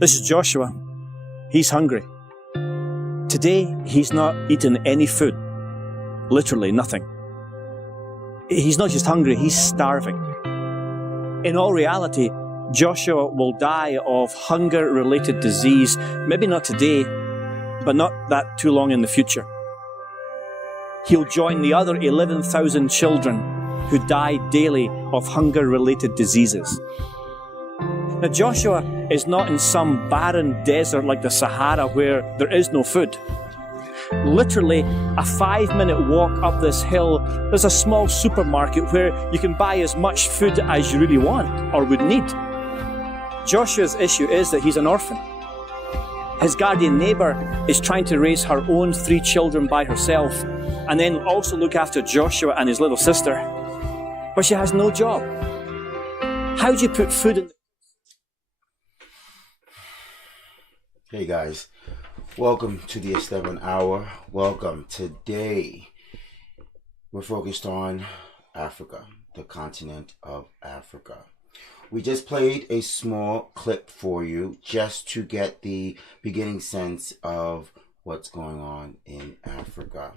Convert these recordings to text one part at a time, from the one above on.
This is Joshua. He's hungry. Today, he's not eaten any food. Literally nothing. He's not just hungry, he's starving. In all reality, Joshua will die of hunger-related disease, maybe not today, but not that too long in the future. He'll join the other 11,000 children who die daily of hunger-related diseases. Now, Joshua is not in some barren desert like the Sahara where there is no food. Literally, a 5-minute walk up this hill, there's a small supermarket where you can buy as much food as you really want or would need. Joshua's issue is that he's an orphan. His guardian neighbor is trying to raise her own 3 children by herself and then also look after Joshua and his little sister. But she has no job. How do you put food in? Hey guys, welcome to the Esteban Hour. Welcome. Today, we're focused on Africa, the continent of Africa. We just played a small clip for you just to get the beginning sense of what's going on in Africa.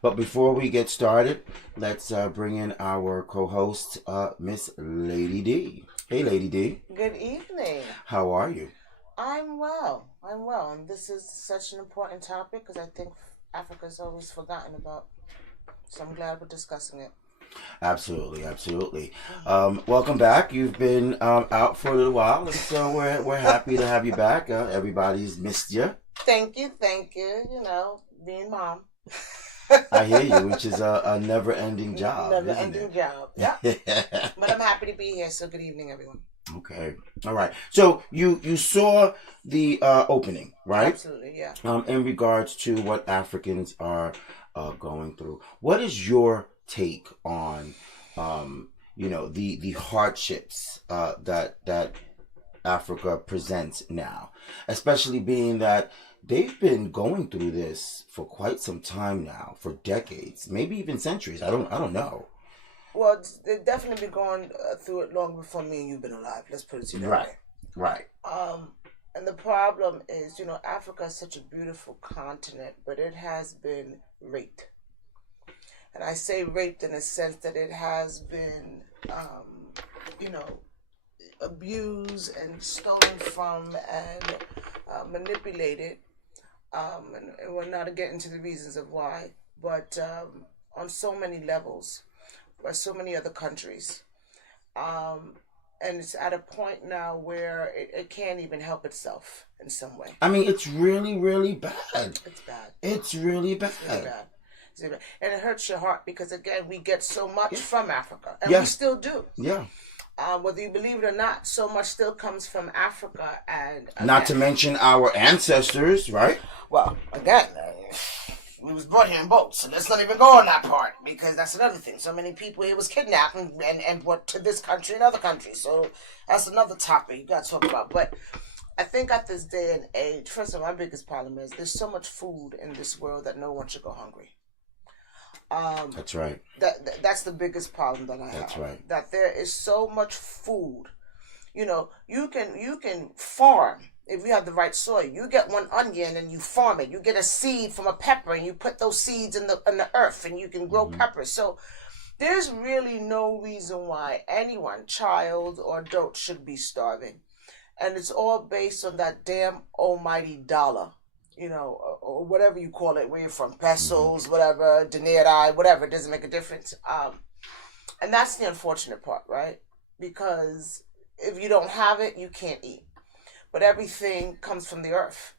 But before we get started, let's bring in our co-host, Miss Lady D. Hey, Lady D. Good evening. How are you? I'm well, and this is such an important topic because I think Africa is always forgotten about, so I'm glad we're discussing it. Absolutely. Welcome back. You've been out for a little while, so we're happy to have you back. Everybody's missed you. Thank you. You know, being mom. I hear you, which is a never-ending job. Never-ending job, yeah. But I'm happy to be here, so good evening, everyone. Okay. All right. So you saw the opening, right? Absolutely, yeah. In regards to what Africans are going through, what is your take on the hardships that Africa presents now, especially being that they've been going through this for quite some time now, for decades, maybe even centuries. I don't know. Well, they've definitely been going through it long before me and you've been alive. Let's put it to you that way. Right. And the problem is, Africa is such a beautiful continent, but it has been raped. And I say raped in a sense that it has been, abused and stolen from and manipulated. And we're not to get into the reasons of why, but on so many levels. By so many other countries. And it's at a point now where it can't even help itself in some way. I mean, it's really, really bad. It's bad. It's really bad. It's really bad. It's really bad. And it hurts your heart because, again, we get so much from Africa. And we still do. Yeah. Whether you believe it or not, so much still comes from Africa. And not to mention our ancestors, right? Well, again... we was brought here in boats, so let's not even go on that part, because that's another thing. So many people, it was kidnapped and brought to this country and other countries. So that's another topic you got to talk about. But I think at this day and age, first of all, my biggest problem is there's so much food in this world that no one should go hungry. That's right. That's the biggest problem that I have. That's right. That there is so much food. You can farm. If you have the right soil, you get one onion and you farm it. You get a seed from a pepper and you put those seeds in the earth and you can grow peppers. So there's really no reason why anyone, child or adult, should be starving. And it's all based on that damn almighty dollar, or whatever you call it, where you're from, pesos, whatever, dinerai, whatever, it doesn't make a difference. And that's the unfortunate part, right? Because if you don't have it, you can't eat. But everything comes from the earth,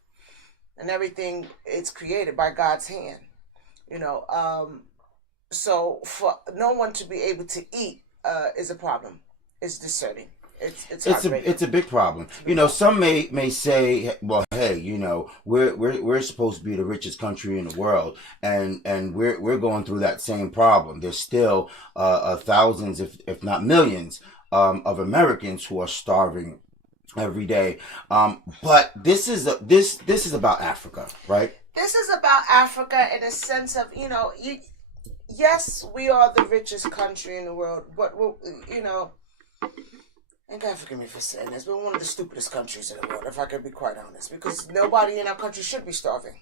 and everything is created by God's hand, So for no one to be able to eat is a problem. It's discerning. It's a big problem. Some may say, well, hey, we're supposed to be the richest country in the world, and we're going through that same problem. There's still thousands, if not millions, of Americans who are starving every day. But this is about Africa, right? This is about Africa in a sense of, yes, we are the richest country in the world, but, and God forgive me for saying this, but one of the stupidest countries in the world, if I could be quite honest, because nobody in our country should be starving.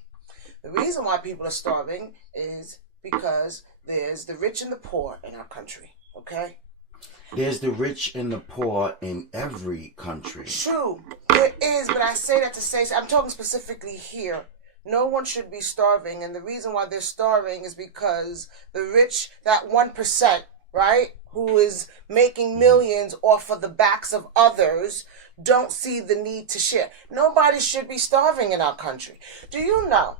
The reason why people are starving is because there's the rich and the poor in our country, okay? There's the rich and the poor in every country. True, there is, but I say that to say, I'm talking specifically here. No one should be starving, and the reason why they're starving is because the rich, that 1%, right, who is making millions off of the backs of others, don't see the need to share. Nobody should be starving in our country. Do you know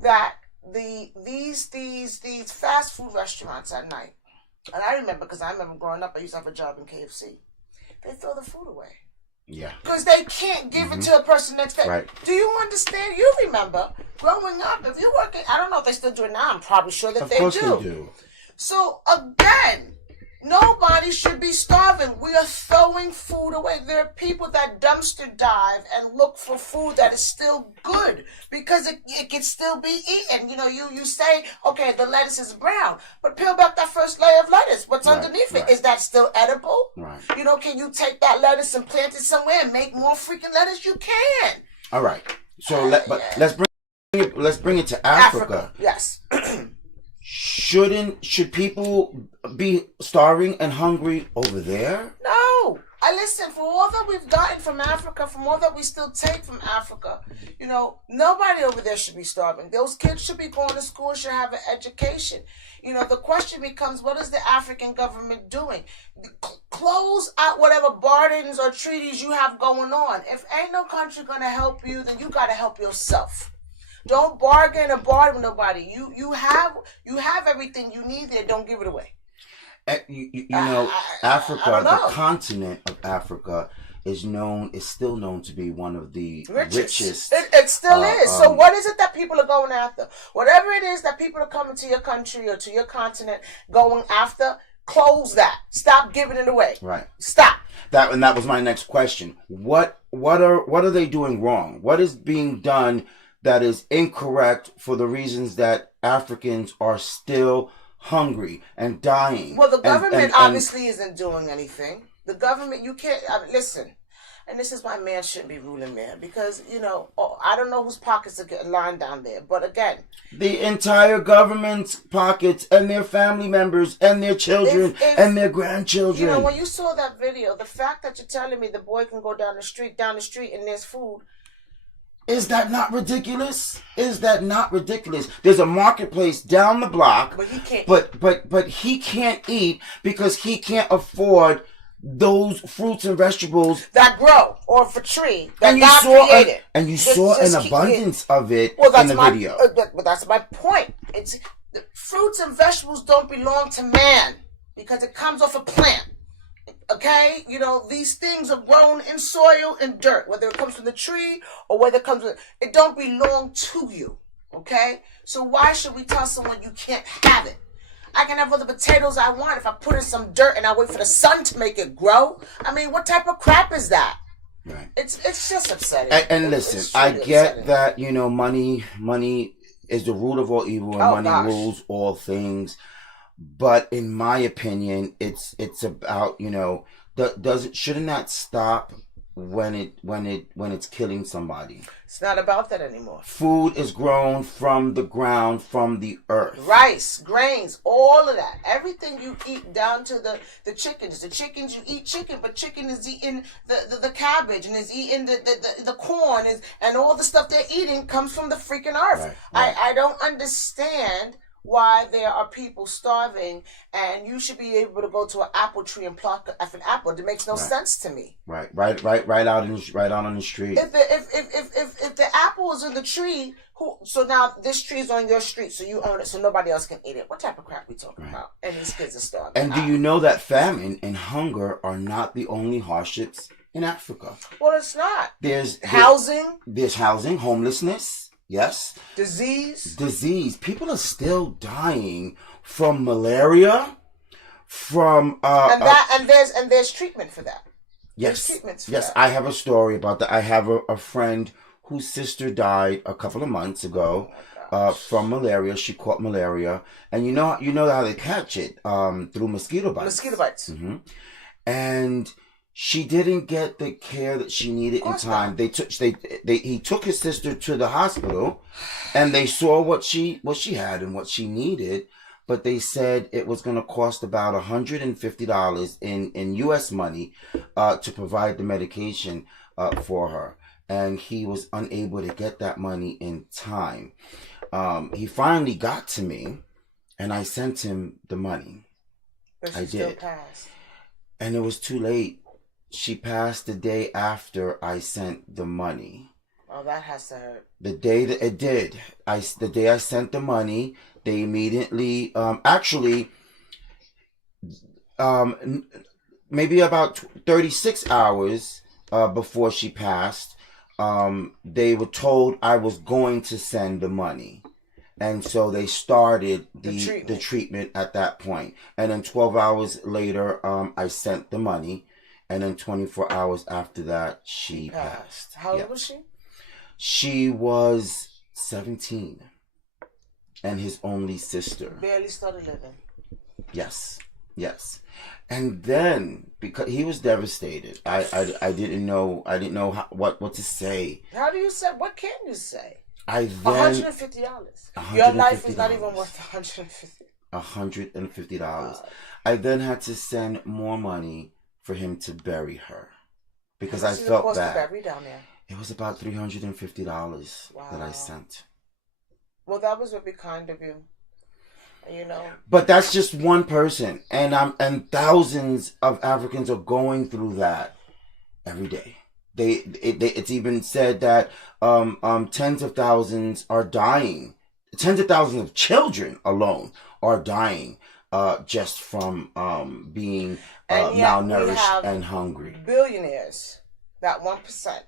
that these fast food restaurants at night, and I remember growing up, I used to have a job in KFC. They throw the food away. Yeah. Because they can't give it to a person next day. Right. Do you understand? You remember growing up, if you're working, I don't know if they still do it now. I'm probably sure that they do. Of course they do. So again, nobody should be starving. We are throwing food away. There are people that dumpster dive and look for food that is still good because it can still be eaten. You know, you say, okay, the lettuce is brown, but peel back that first layer of lettuce. What's underneath it? Is that still edible? Right. You know, can you take that lettuce and plant it somewhere and make more freaking lettuce? You can. All right. So let's bring it to Africa. Yes. Should people be starving and hungry over there? No. Listen, for all that we've gotten from Africa, from all that we still take from Africa, you know, nobody over there should be starving. Those kids should be going to school, should have an education. You know, the question becomes, what is the African government doing? Close out whatever bargains or treaties you have going on. If ain't no country going to help you, then you got to help yourself. Don't bargain or barter with nobody. You have everything you need there. Don't give it away. You know, Africa, the continent of Africa, is still known to be one of the richest. It still is. So what is it that people are going after? Whatever it is that people are coming to your country or to your continent going after, close that. Stop giving it away. Right. Stop. That was my next question. What are they doing wrong? What is being done that is incorrect for the reasons that Africans are still hungry and dying? Well, the government obviously isn't doing anything. The government, you can't, listen, and this is why man shouldn't be ruling there, because, you know, I don't know whose pockets are getting lined down there, but again. The entire government's pockets and their family members and their children and their grandchildren. You know, when you saw that video, the fact that you're telling me the boy can go down the street and there's food. Is that not ridiculous? Is that not ridiculous? There's a marketplace down the block, but he can't. But he can't eat because he can't afford those fruits and vegetables that grow or for tree that God created. And you saw an abundance of it in the video. But that's my point. It's the fruits and vegetables don't belong to man because it comes off a plant. Okay, you know, these things are grown in soil and dirt, whether it comes from the tree or whether it don't belong to you. Okay, so why should we tell someone you can't have it? I can have all the potatoes I want if I put in some dirt and I wait for the sun to make it grow. I mean, what type of crap is that? Right. It's just upsetting. And listen, I get that, you know, money is the root of all evil and money rules all things. But in my opinion, it's about, you know, shouldn't that stop when it's killing somebody? It's not about that anymore. Food is grown from the ground, from the earth. Rice, grains, all of that. Everything you eat down to the chickens. The chickens, you eat chicken, but chicken is eating the cabbage and is eating the corn and all the stuff they're eating comes from the freaking earth. Right. I don't understand why there are people starving and you should be able to go to an apple tree and pluck an apple. It makes no sense to me. Right out on the street. If the apple is in the tree, so now this tree is on your street, so you own it, so nobody else can eat it. What type of crap we talking about? And these kids are starving. And do you know that famine and hunger are not the only hardships in Africa? Well, it's not. There's housing. There's housing, homelessness. Yes. Disease. People are still dying from malaria, from and there's treatment for that. Yes. There's treatments for that. Yes, I have a story about that. I have a friend whose sister died a couple of months ago from malaria. She caught malaria, and you know how they catch it through mosquito bites. Mosquito bites. Mm-hmm. And She didn't get the care that she needed in time. He took his sister to the hospital, and they saw what she had and what she needed, but they said it was going to cost about $150 in U.S. money to provide the medication for her, and he was unable to get that money in time. He finally got to me, and I sent him the money. But she still passed. And it was too late. She passed the day after I sent the money. Oh, that has to hurt. The day that it did, the day I sent the money, they immediately, maybe about 36 hours before she passed, they were told I was going to send the money. And so they started the treatment at that point. And then 12 hours later, I sent the money. And then 24 hours after that, she passed. How old was she? She was 17. And his only sister. Barely started living. Yes. And then, because he was devastated, I didn't know what to say. How do you say? What can you say? $150. Your life is not even worth $150. I then had to send more money for him to bury her, because I felt bad. To bury down there? It was about $350 that I sent. Well, that was very kind of you. You know. But that's just one person, and thousands of Africans are going through that every day. It's even said that tens of thousands are dying. Tens of thousands of children alone are dying just from being malnourished and hungry. Billionaires, that 1%,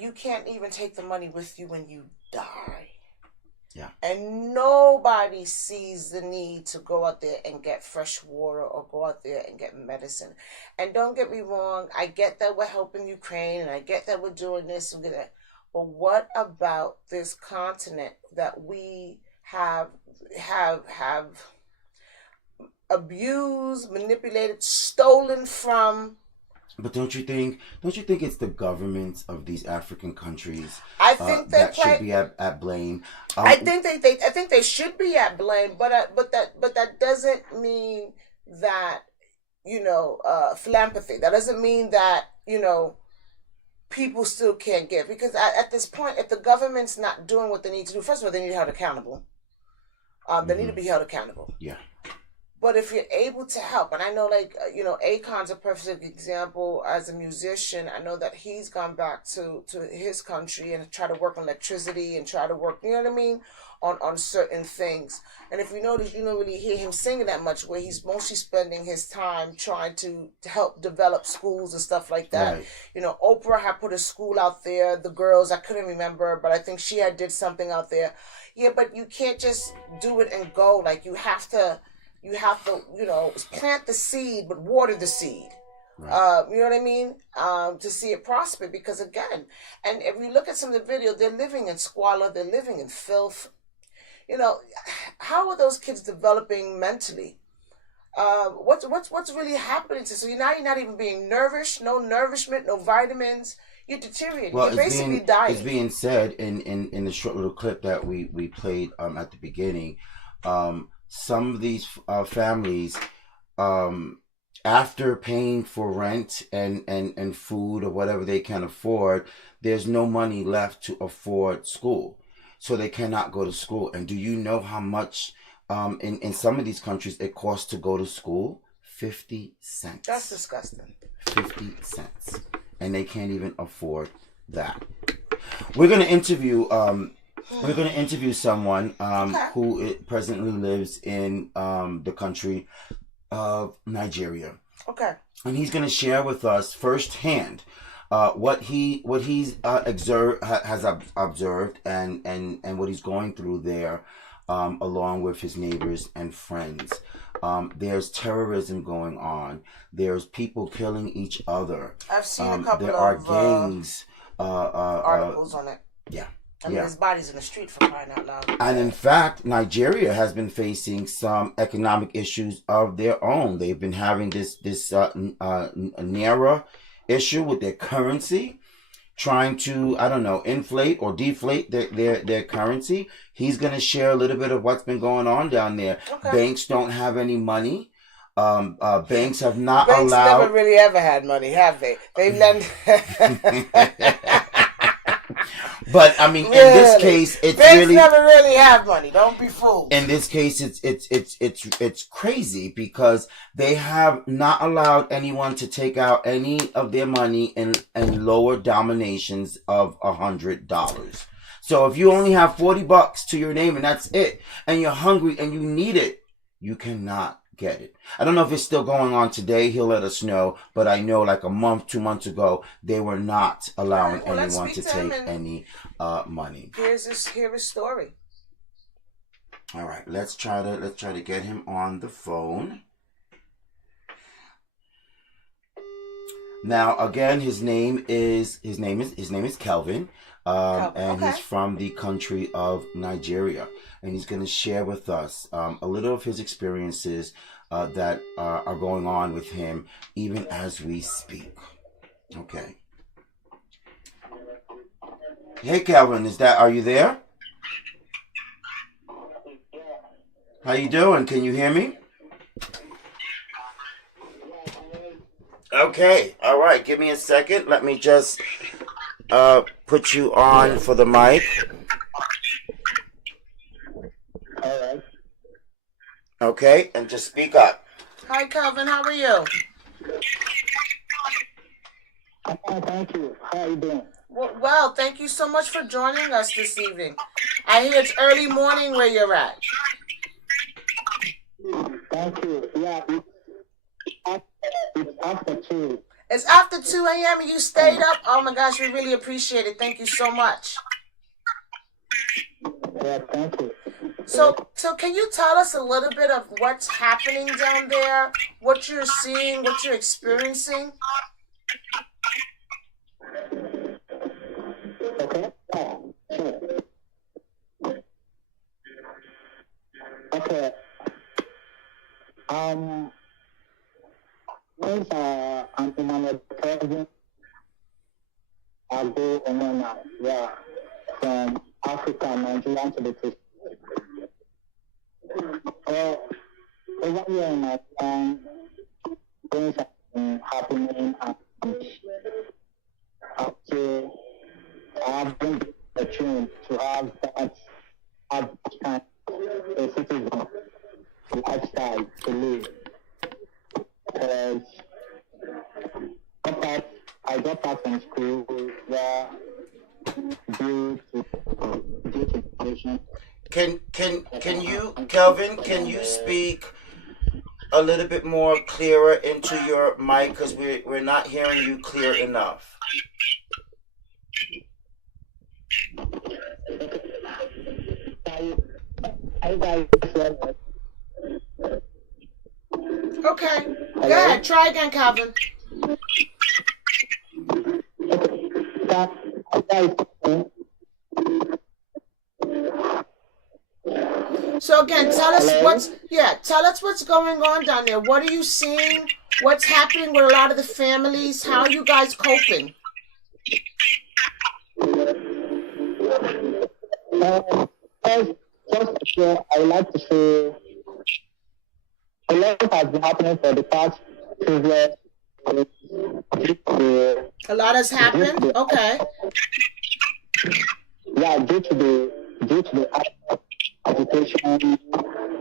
you can't even take the money with you when you die. Yeah. And nobody sees the need to go out there and get fresh water or go out there and get medicine. And don't get me wrong, I get that we're helping Ukraine and I get that we're doing this and that. But what about this continent that we have abused, manipulated, stolen from? But don't you think it's the governments of these African countries I think that should be at blame? I think they should be at blame, but that doesn't mean that philanthropy. That doesn't mean that people still can't give, because at this point, if the government's not doing what they need to do, first of all, they need to be held accountable. They need to be held accountable. Yeah. But if you're able to help, and I know, Akon's a perfect example as a musician. I know that he's gone back to his country and try to work on electricity and try to work, you know what I mean, on certain things. And if you notice, you don't really hear him singing that much, where he's mostly spending his time trying to help develop schools and stuff like that. Right. Oprah had put a school out there, the girls, I couldn't remember, but I think she had did something out there. Yeah, but you can't just do it and go. Like, you have to, plant the seed, but water the seed. Right. You know what I mean? To see it prosper. Because again, and if you look at some of the videos, they're living in squalor, they're living in filth. How are those kids developing mentally? What's really happening to? So now you're not even being nourished, no nourishment, no vitamins. You're deteriorating. Well, you're basically dying. It's being said in the short little clip that we played at the beginning. Some of these families, after paying for rent and food or whatever they can afford, there's no money left to afford school. So they cannot go to school. And do you know how much in some of these countries it costs to go to school? 50 cents. That's disgusting. 50 cents. And they can't even afford that. We're going to interview someone who presently lives in the country of Nigeria. Okay. And he's going to share with us firsthand what he's has observed and what he's going through there, along with his neighbors and friends. There's terrorism going on. There's people killing each other. I've seen a couple there are gangs. articles on it. Yeah. I mean, his body's in the street for crying out loud. And in fact, Nigeria has been facing some economic issues of their own. They've been having this Naira issue with their currency, trying to, I don't know, inflate or deflate their currency. He's going to share a little bit of what's been going on down there. Okay. Banks don't have any money. Banks have not Banks allowed. never really ever had money, have they? They lend. But I mean, Really? in this case, it's Banks really never really have money. Don't be fooled. in this case, it's crazy because they have not allowed anyone to take out any of their money in lower denominations of $100. So if you only have $40 to your name and that's it, and you're hungry and you need it, you cannot get it. I don't know if it's still going on today. He'll let us know. But I know like a month, 2 months ago, they were not allowing anyone to take any money. Here's his story. All right, let's try to get him on the phone. Now again, his name is Kelvin. And okay. He's from the country of Nigeria. And he's going to share with us a little of his experiences that are going on with him even as we speak. Okay. Hey, Calvin, are you there? How you doing? Can you hear me? Okay. All right. Give me a second. Let me just put you on for the mic. All right. Okay, and just speak up. Hi, Calvin. How are you? Thank you. How are you doing? Well, thank you so much for joining us this evening. I hear it's early morning where you're at. Thank you. Yeah, it's after 2. It's after 2 a.m. and you stayed up? Oh, my gosh, we really appreciate it. Thank you so much. Yeah, thank you. So can you tell us a little bit of what's happening down there, what you're seeing, what you're experiencing? Okay. Sure. Okay. Once I'm in my present, I go on my yeah from Africa, Nigeria to the States. Over here in my town, things have been happening up to I have been opportunity to have that kind of a citizen lifestyle to live. Because I got back from school where due to education. Can you, Kelvin, can you speak a little bit more clearer into your mic because we're not hearing you clear enough. Okay. Go ahead. Try again, Calvin. So again, tell us what's going on down there. What are you seeing? What's happening with a lot of the families? How are you guys coping? I would like to say a lot has been happening for the past previous. A lot has happened. Okay. Yeah, due to the agitation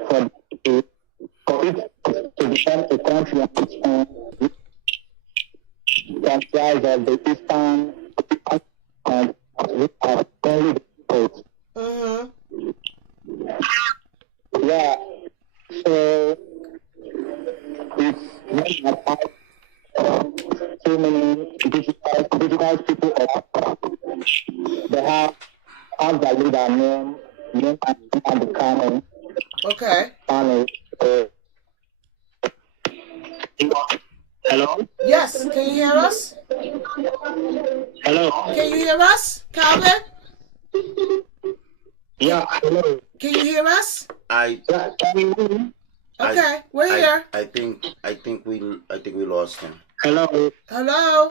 for it to become a country on its own, comprised of the Eastern and only the coast. Mm-hmm. Yeah, so it's not that too many indigenous people they have the leader name and the canon. Okay. Hello? Yes, can you hear us? Hello? Can you hear us, Calvin? Yeah, hello. Can you hear us? I Yeah, can you hear me? Okay, we're here. I think we lost him. Hello. Hello?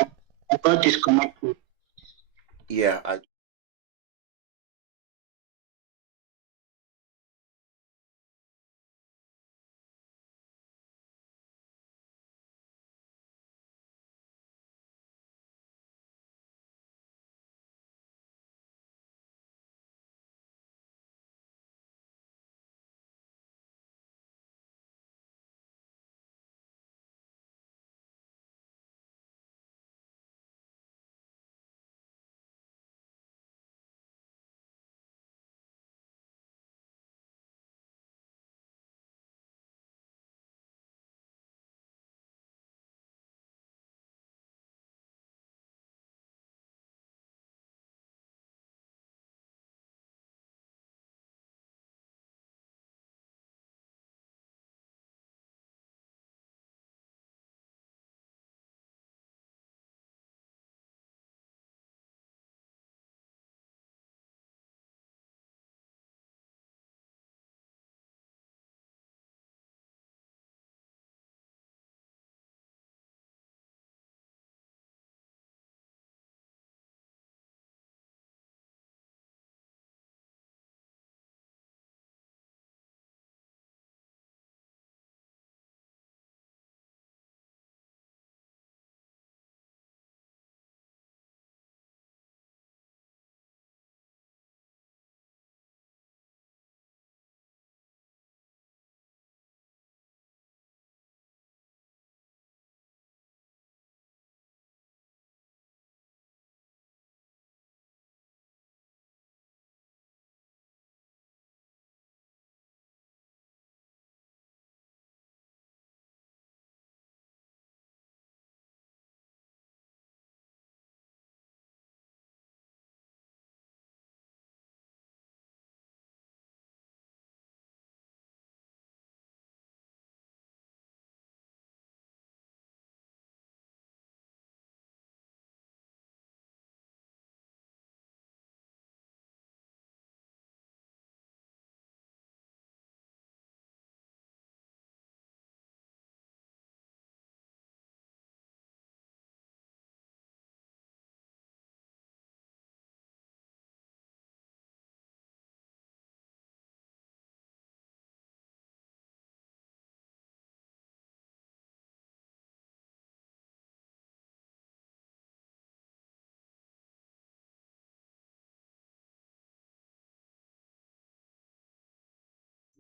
I got disconnected. Yeah,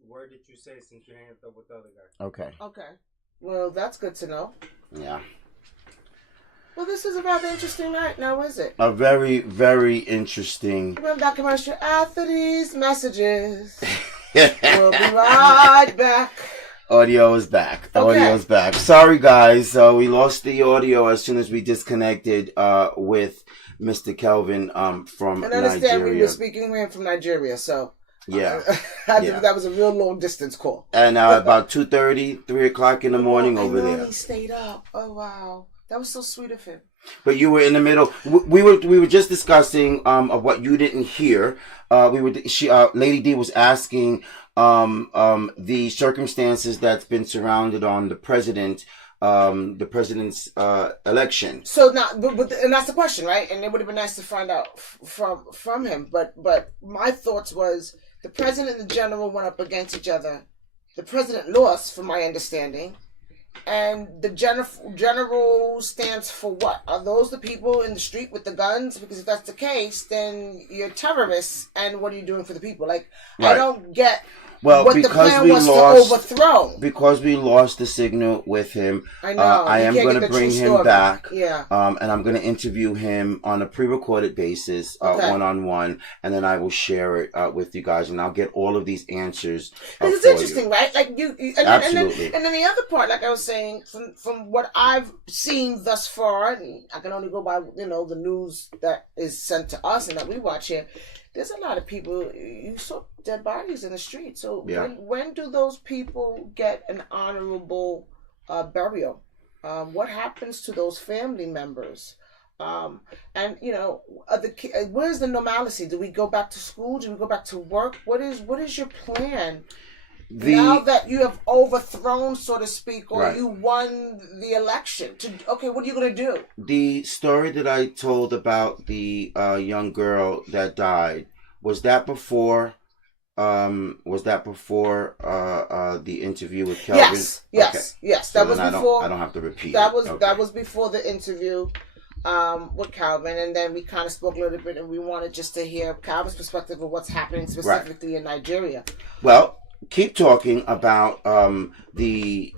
Where did you say since you hanged up with the other guy? okay. Okay. Well, that's good to know. Yeah. Well, this is a rather interesting night now, is it? A very, very interesting. Remember that commercial? After these messages, we'll be right back. Audio is back. Okay. Audio is back. Sorry, guys. We lost the audio as soon as we disconnected with Mr. Kelvin from And understand we Nigeria. were speaking with him from Nigeria, so Yeah. Yeah. that was a real long distance call. And about 2:30, 3 o'clock in the morning I over know there. he stayed up. Oh wow, that was so sweet of him. But you were in the middle. We were just discussing of what you didn't hear. Lady D was asking the circumstances that's been surrounded on the president's election. So now, but and that's the question, right? And it would have been nice to find out from him. But my thoughts was the president and the general went up against each other. The president lost, from my understanding. And the general stands for what? Are those the people in the street with the guns? Because if that's the case, then you're terrorists. And what are you doing for the people? Like, right. I don't get what the plan was to overthrow. Because we lost the signal with him. I know. I am going to bring him back. Yeah. And I'm going to interview him on a pre-recorded basis, one-on-one, and then I will share it with you guys, and I'll get all of these answers. It's interesting, right? Like Absolutely. And then the other part, like I was saying, from what I've seen thus far, and I can only go by the news that is sent to us and that we watch here. There's a lot of people, you saw dead bodies in the street. So when do those people get an honorable burial? What happens to those family members? And where's the normalcy? Do we go back to school? Do we go back to work? What is your plan now that you have overthrown, so to speak, or you won the election? Okay, what are you going to do? The story that I told about the young girl that died, was that before? The interview with Kelvin? Yes. That was before. I don't have to repeat. That was before the interview with Calvin, and then we kind of spoke a little bit, and we wanted just to hear Calvin's perspective of what's happening specifically in Nigeria. Well, keep talking about the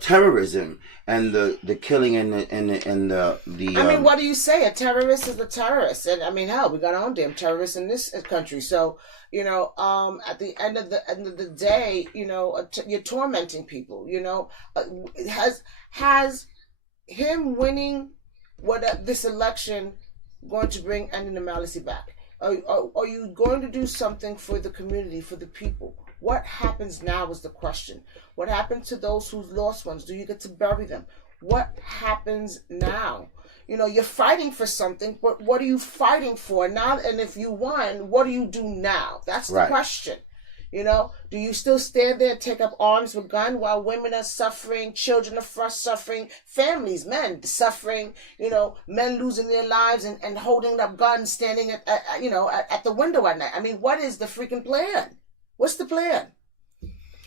terrorism and the killing and the. I mean, what do you say? A terrorist is a terrorist, and I mean, hell, we got our own damn terrorists in this country. So at the end of the day, you're tormenting people. Has him winning this election going to bring any normalcy back? Are you going to do something for the community, for the people? What happens now is the question. What happens to those who've lost ones? Do you get to bury them? What happens now? You're fighting for something, but what are you fighting for now? And if you won, what do you do now? That's the question. Do you still stand there and take up arms with gun while women are suffering, children are suffering, families, men suffering, men losing their lives and holding up guns, standing at the window at night? I mean, what is the freaking plan? What's the plan?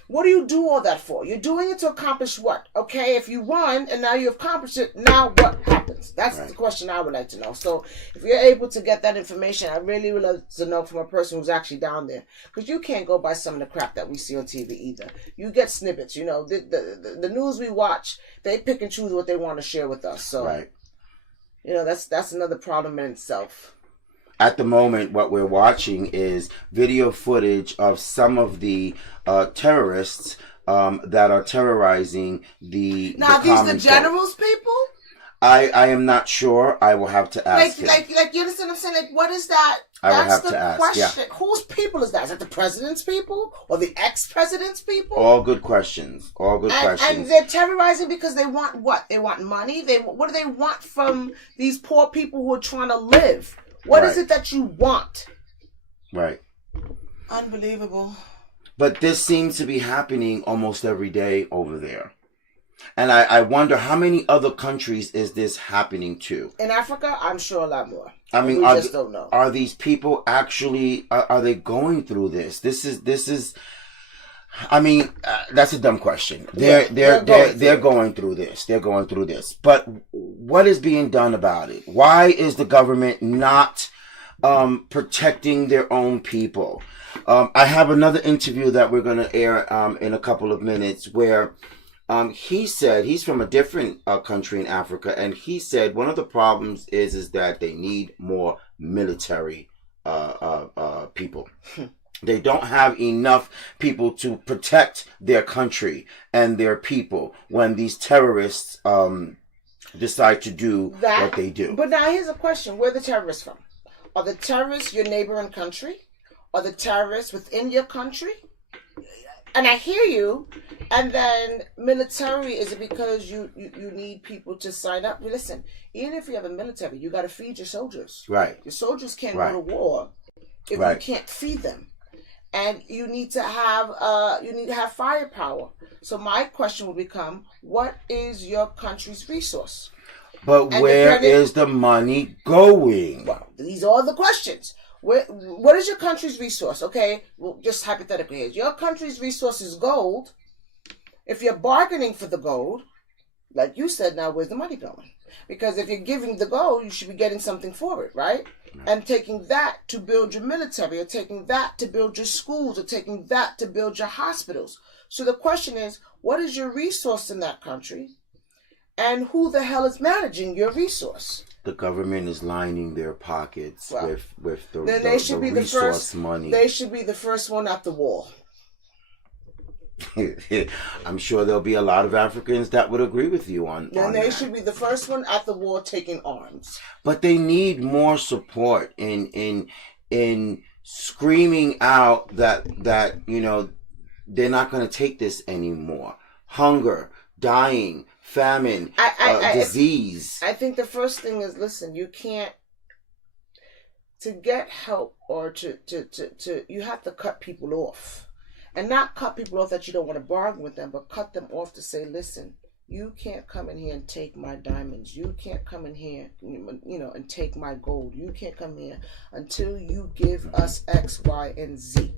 What do you do all that for? You're doing it to accomplish what? Okay, if you won and now you've accomplished it, now what happens? That's the question I would like to know. So if you're able to get that information, I really would love to know from a person who's actually down there. Because you can't go by some of the crap that we see on TV either. You get snippets, the news we watch, they pick and choose what they want to share with us. So, that's another problem in itself. At the moment, what we're watching is video footage of some of the terrorists that are terrorizing the the generals people? I am not sure. I will have to ask him. Like you understand what I'm saying? Like, what is that? I will That's have to ask. question. Yeah. Whose people is that? Is that the president's people or the ex-president's people? All good questions. Questions. And they're terrorizing because they want what? They want money. What do they want from these poor people who are trying to live? What is it that you want? Right. Unbelievable. But this seems to be happening almost every day over there. And I wonder how many other countries is this happening to? In Africa, I'm sure a lot more. I mean, we just don't know. Are these people actually, are they going through this? This is, I mean, that's a dumb question. They're going through this. They're going through this. But what is being done about it? Why is the government not protecting their own people? I have another interview that we're going to air in a couple of minutes where he said, he's from a different country in Africa, and he said one of the problems is that they need more military people. They don't have enough people to protect their country and their people when these terrorists decide to do what they do. But now here's a question. Where are the terrorists from? Are the terrorists your neighboring country? Are the terrorists within your country? And I hear you. And then military, is it because you need people to sign up? Listen, even if you have a military, you got to feed your soldiers. Right. Your soldiers can't go to war if you can't feed them. And you need to have firepower. So my question would become, what is your country's resource? But where is the money going? Well, these are the questions. What is your country's resource? Okay, well, just hypothetically, here. Your country's resource is gold. If you're bargaining for the gold, like you said, now where's the money going? Because if you're giving the gold, you should be getting something for it, right? And taking that to build your military, or taking that to build your schools, or taking that to build your hospitals. So the question is, what is your resource in that country? And who the hell is managing your resource? The government is lining their pockets with the resource money. They should be the first one at the wall. I'm sure there'll be a lot of Africans that would agree with you on they that. should be the first one at the wall taking arms. But they need more support in screaming out that they're not going to take this anymore. Hunger, dying, famine, disease. I think the first thing is, listen, you can't, to get help or to you have to cut people off. And not cut people off that you don't want to bargain with them, but cut them off to say, listen, you can't come in here and take my diamonds. You can't come in here, and take my gold. You can't come here until you give us X, Y, and Z.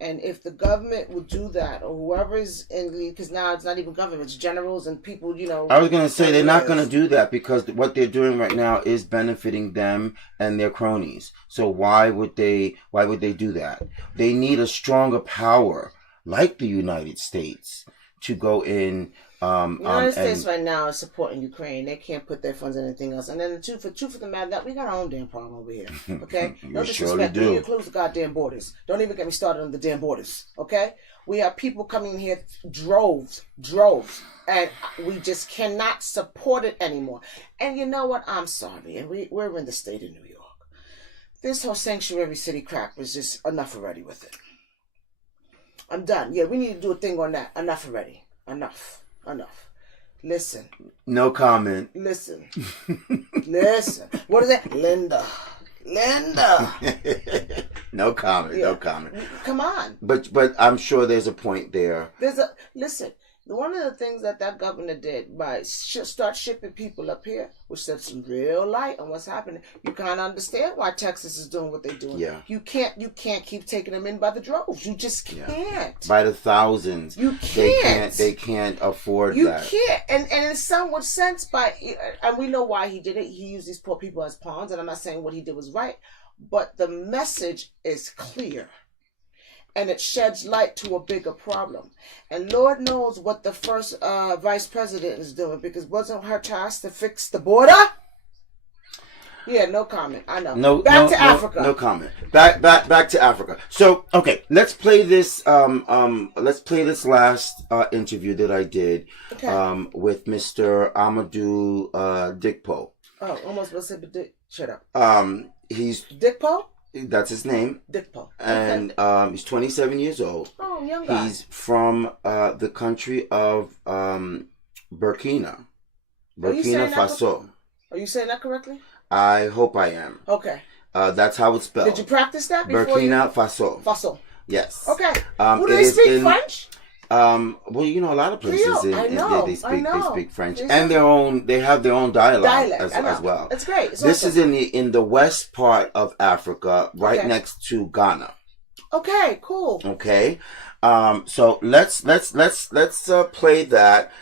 And if the government will do that, or whoever is in lead, because now it's not even government, it's generals and people, I was going to say they're not going to do that because what they're doing right now is benefiting them and their cronies. So why would they do that? They need a stronger power like the United States to go in. The United States right now is supporting Ukraine. They can't put their funds in anything else. And then the truth of the matter, that we got our own damn problem over here. Okay? No disrespect. We need to close the goddamn borders. Don't even get me started on the damn borders. Okay? We have people coming in here, droves, and we just cannot support it anymore. And you know what? I'm sorry. And we're in the state of New York. This whole sanctuary city crap was just enough already with it. I'm done. Yeah, we need to do a thing on that. Enough already. Enough. Listen. No comment. Listen. What is that? Linda. No comment. Yeah. No comment. Come on. But I'm sure there's a point there. Listen. One of the things that governor did by start shipping people up here, which shed some real light on what's happening. You kind of understand why Texas is doing what they're doing. Yeah. You can't keep taking them in by the droves. You just can't. Yeah. By the thousands. You can't. They can't afford you that. You can't. And in somewhat sense, and we know why he did it. He used these poor people as pawns, and I'm not saying what he did was right, but the message is clear. And it sheds light to a bigger problem. And Lord knows what the first vice president is doing, because wasn't her task to fix the border? Yeah, no comment. I know. Back to Africa. No comment. Back to Africa. So, okay, let's play this. Let's play this last interview that I did with Mr. Amadou Dikpo. Oh, almost was it, but shut up. He's Dikpo. That's his name. Dikpo. And he's 27 years old. Oh, young guy. He's from the country of Burkina Faso. Are you saying that correctly? I hope I am. Okay. That's how it's spelled. Did you practice that before? Burkina Faso. Faso. Yes. Okay. Do they speak French? Well, a lot of places they speak French, and they have their own dialect as well. That's great. This is in the west part of Africa, right next to Ghana. Okay, cool. Okay, so let's play that.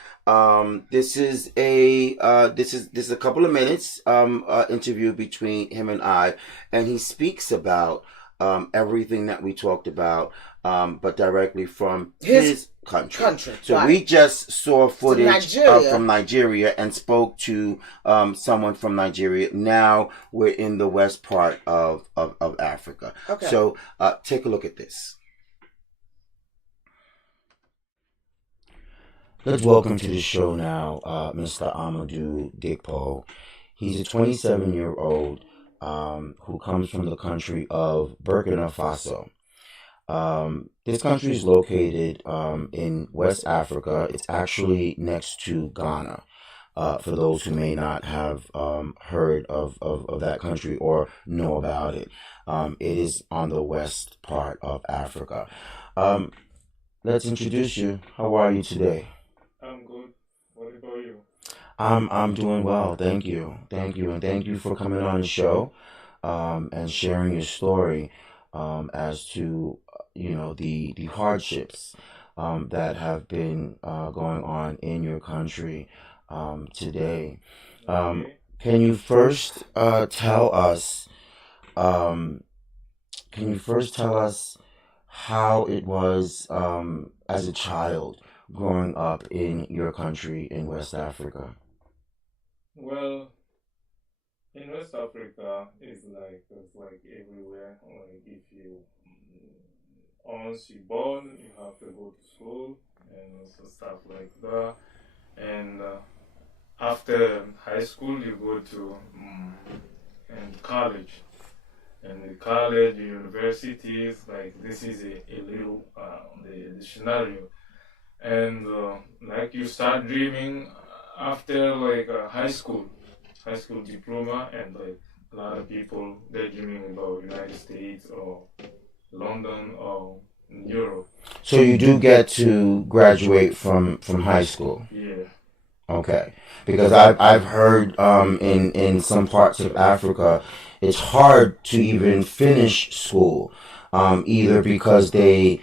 This is a couple of minutes interview between him and I, and he speaks about everything that we talked about, but directly from his country. So we just saw footage from Nigeria and spoke to someone from Nigeria. Now we're in the west part of Africa. Okay. So take a look at this. Let's welcome to the show now Mr. Amadou Dikpo. He's a 27-year-old who comes from the country of Burkina Faso. This country is located in West Africa. It's actually next to Ghana. For those who may not have heard of that country or know about it, it is on the west part of Africa. Let's introduce you. How are you today? I'm good. What about you? I'm doing well. Thank you, and thank you for coming on the show and sharing your story as to the hardships that have been going on in your country today. Can you first tell us how it was as a child growing up in your country in West Africa? Well, in West Africa, it's like everywhere. Like if you once you're born, you have to go to school and so stuff like that. And after high school, you go to and college. And the college, the universities, like this is a little the scenario. and like you start dreaming after like high school diploma, and like a lot of people they're dreaming about United States or London or Europe. So you do get to graduate from high school. Yeah. Okay, because I've heard in some parts of Africa, it's hard to even finish school, either because they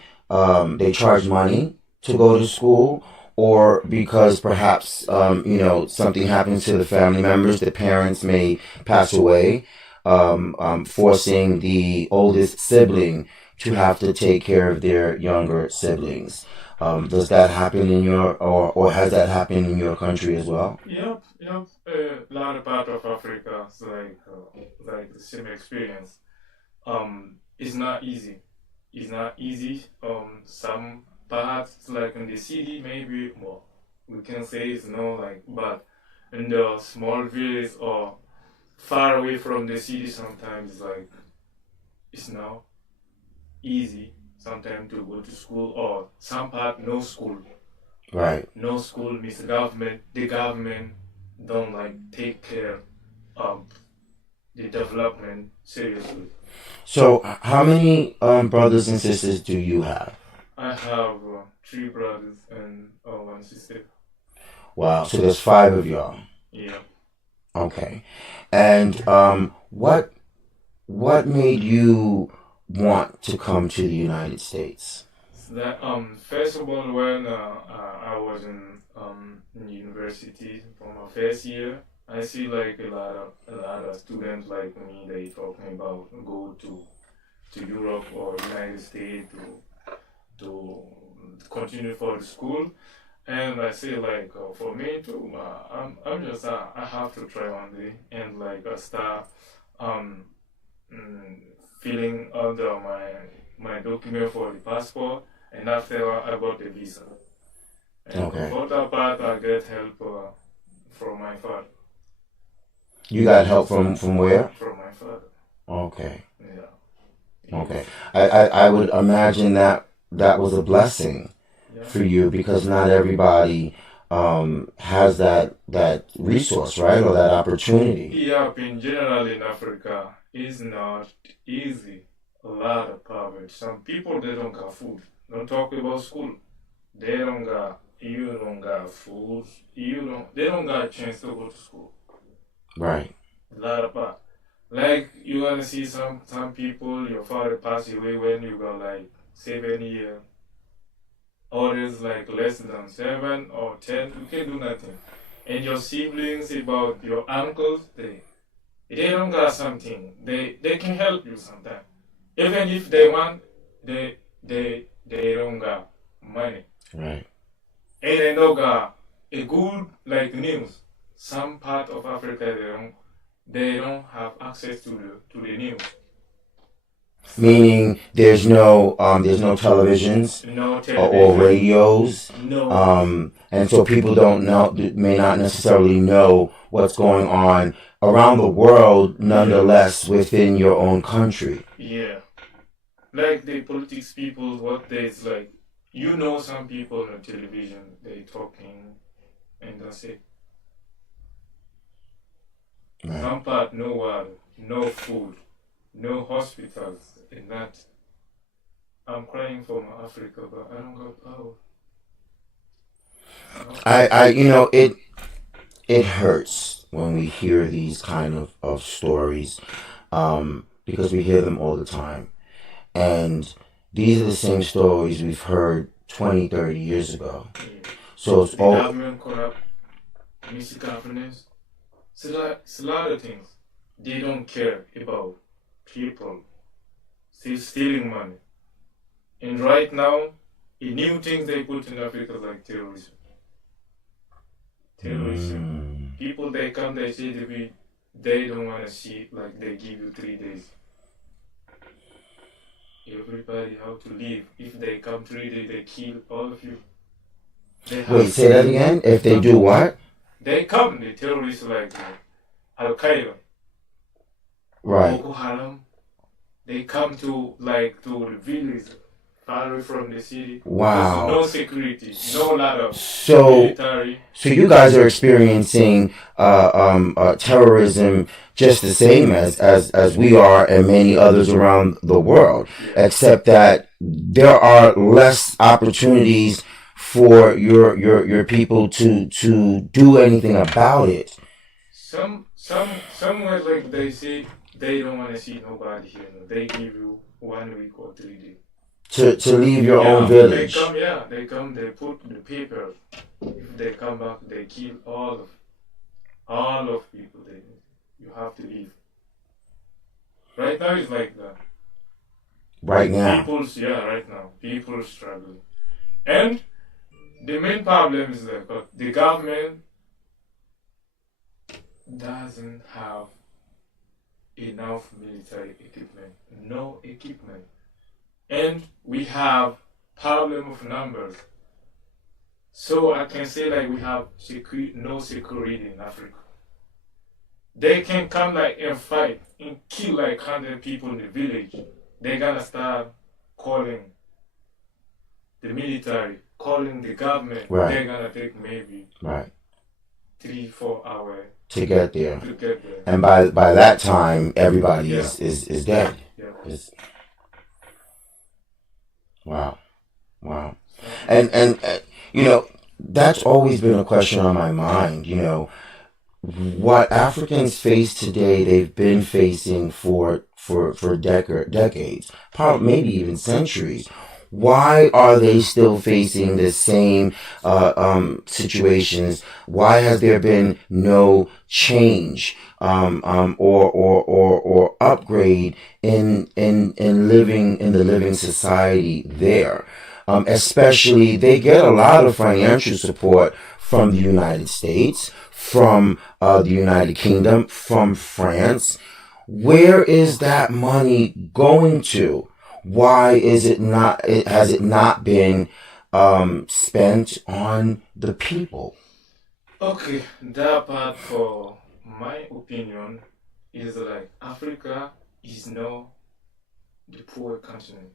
charge money to go to school, or because perhaps something happens to the family members. The parents may pass away, forcing the oldest sibling to have to take care of their younger siblings. Does that happen in your, or has that happened in your country as well? Yep, yep. A lot of part of Africa is like the same experience. It's not easy. It's not easy. Some parts like in the city maybe more. We can say it's no like, but in the small village or far away from the city, sometimes like it's not easy. Sometimes to go to school or some part no school. Right. No school means the government don't like take care of the development seriously. So, how many brothers and sisters do you have? I have three brothers and one sister. Wow. So there's five of y'all. Yeah. Okay. And what made you want to come to the United States? So that first of all, when I was in university for my first year, I see like a lot of students like me. They talking about go to Europe or United States to continue for the school. And I say like for me too, I'm just I have to try one day and like I start um mm, filling under my document for the passport, and after I got the visa. And Okay. for that part, I get help from my father. You got help from where? From my father. Okay. Yeah. Okay. I would imagine that that was a blessing Yeah. for you, because not everybody has that resource, right, or that opportunity. Yeah, in general in Africa is not easy. A lot of poverty. Some people they don't got food. Don't talk about school. They don't got you don't got food. They don't got a chance to go to school. Right. A lot of like you wanna see some people your father passed away when you got like 7 years. Others like less than 7 or 10, you can do nothing. And your siblings, about your uncles, they don't got something. They can help you sometimes. Even if they want, they don't got money. Right. And they don't got a good like news. Some part of Africa they don't have access to the news. Meaning there's no televisions No or television, radios, no. and so people don't know, may not necessarily know what's going on around the world, nonetheless within your own country. Yeah. Like the politics people, what there's like, some people on television, they talking and that's it. Right. Some part, no water, no food, no hospitals, and that. I'm crying for my Africa, but I don't got power. No. It hurts when we hear these kind of stories, because we hear them all the time. And these are the same stories we've heard 20, 30 years ago. Yeah. So it's The all, government corrupt, misgovernance, it's a lot of things. They don't care about people. Still stealing money. And right now, a new thing they put in Africa is like terrorism. Terrorism. People they come, they say they don't want to see, like they give you 3 days. Everybody how to leave. If they come 3 days, they kill all of you. They wait, say that again? If they do what? They come, the terrorists like Al Qaeda, Right. Boko Haram. They come to the village far away from the city. Wow. There's no security, no lot of So, military. so you guys are experiencing terrorism just the same as we are and many others around the world, except that there are less opportunities for your people to do anything about it. Somewhere like they say they don't want to see nobody here. No. They give you 1 week or 3 days. To leave your own village. They come, they put the paper. If they come back, they kill all of people. You have to leave. Right now it's like that. Right now. Right now. People struggling. And the main problem is that the government doesn't have enough military equipment. No equipment. And we have problem of numbers. So I can say like we have no security in Africa. They can come like and fight and kill like 100 people in the village. They're gonna start calling the military, calling the government. Right. They're gonna take maybe 3-4 hours to get there. to get there. And by that time, everybody is dead. Yeah. Wow. And you know, that's always been a question on my mind. You know, what Africans face today, they've been facing for decades, probably maybe even centuries. Why are they still facing the same situations? Why has there been no change or upgrade in the living society there? Especially, they get a lot of financial support from the United States, from the United Kingdom, from France. Where is that money going to? Why is it not? Has it not been spent on the people? Okay, that part, for my opinion, is like Africa is not the poor continent.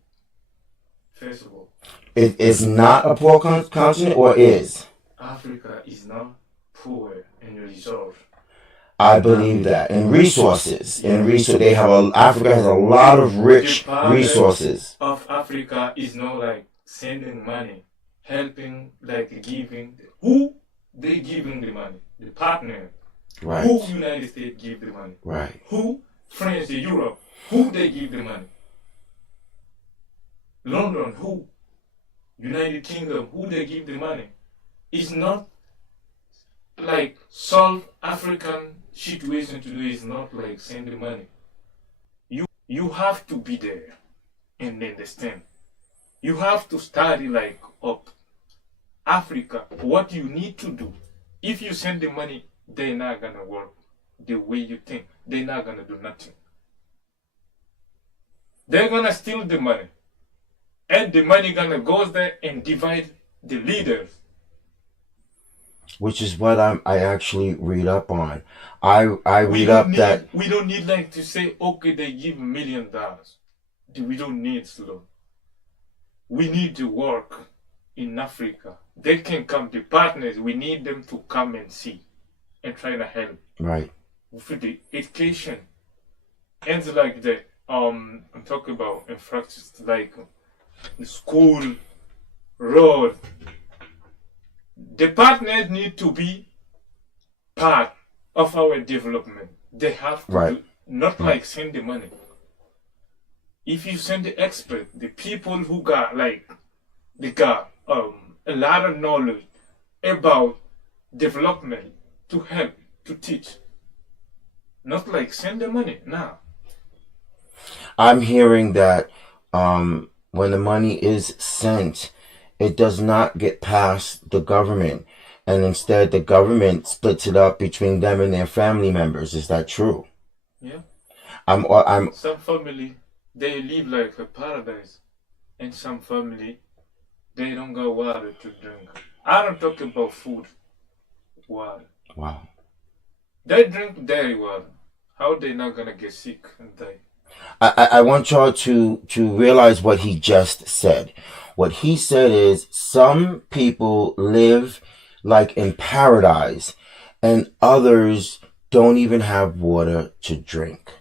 First of all, It is not a poor continent, or is? Africa is not poor in resource. I believe that in resources, they have Africa has a lot of rich resources. Of Africa is not like sending money, helping, like giving. Who they giving the money? The partner. Right. Who United States give the money? Right. Who France, Europe? Who they give the money? London, who? United Kingdom, who they give the money? It's not like solve African situation today. Is not like send the money. You have to be there and understand. You have to study like up Africa, what you need to do. If you send the money, they're not gonna work the way you think. They're not gonna do nothing. They're gonna steal the money. And the money gonna go there and divide the leaders. Which is what I actually read up on. I read up that we don't need like to say, okay, they give $1 million. We don't need slow. We need to work in Africa. They can come, the partners, we need them to come and see and try to help. Right. For the education. And like the I'm talking about infrastructure, like the school, road. The partners need to be part of our development. They have to do, not like send the money. If you send the expert, the people who got like they got a lot of knowledge about development to help, to teach. Not like send the money now. I'm hearing that when the money is sent, it does not get past the government, and instead the government splits it up between them and their family members. Is that true? Yeah. I'm. Some family they live like a paradise, and some family they don't got water to drink. I don't talk about food, water. Wow. They drink dairy water. How they not gonna get sick and die? I want y'all to realize what he just said. What he said is some people live like in paradise and others don't even have water to drink.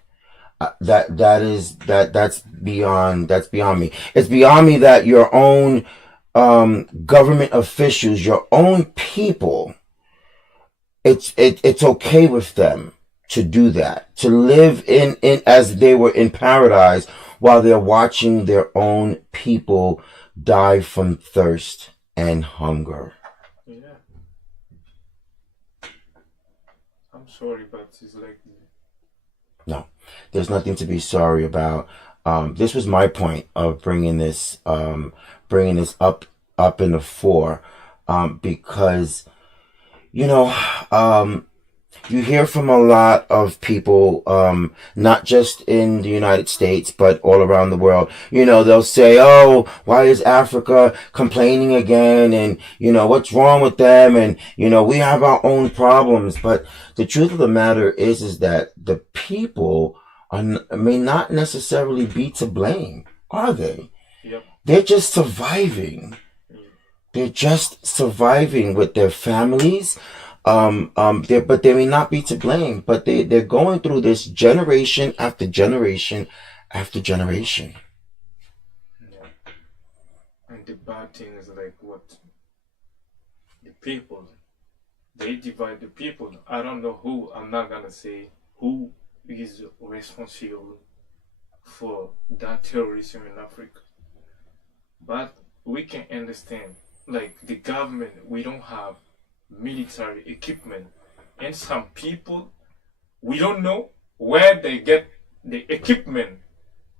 That's beyond me. It's beyond me that your own government officials, your own people, it's okay with them to do that, to live in as they were in paradise while they're watching their own people die from thirst and hunger. Yeah, I'm sorry, but it's like No, there's nothing to be sorry about. This was my point of bringing this up in the fore, because you know, you hear from a lot of people, not just in the United States, but all around the world. They'll say, oh, why is Africa complaining again? And, what's wrong with them? And, we have our own problems. But the truth of the matter is that the people may not necessarily be to blame, are they? Yep. They're just surviving. They're just surviving with their families. But they may not be to blame, but they're going through this generation after generation after generation. Yeah. And the bad thing is like what the people, they divide the people. I don't know who, I'm not gonna say who is responsible for that terrorism in Africa. But we can understand, like the government, we don't have military equipment, and some people, we don't know where they get the equipment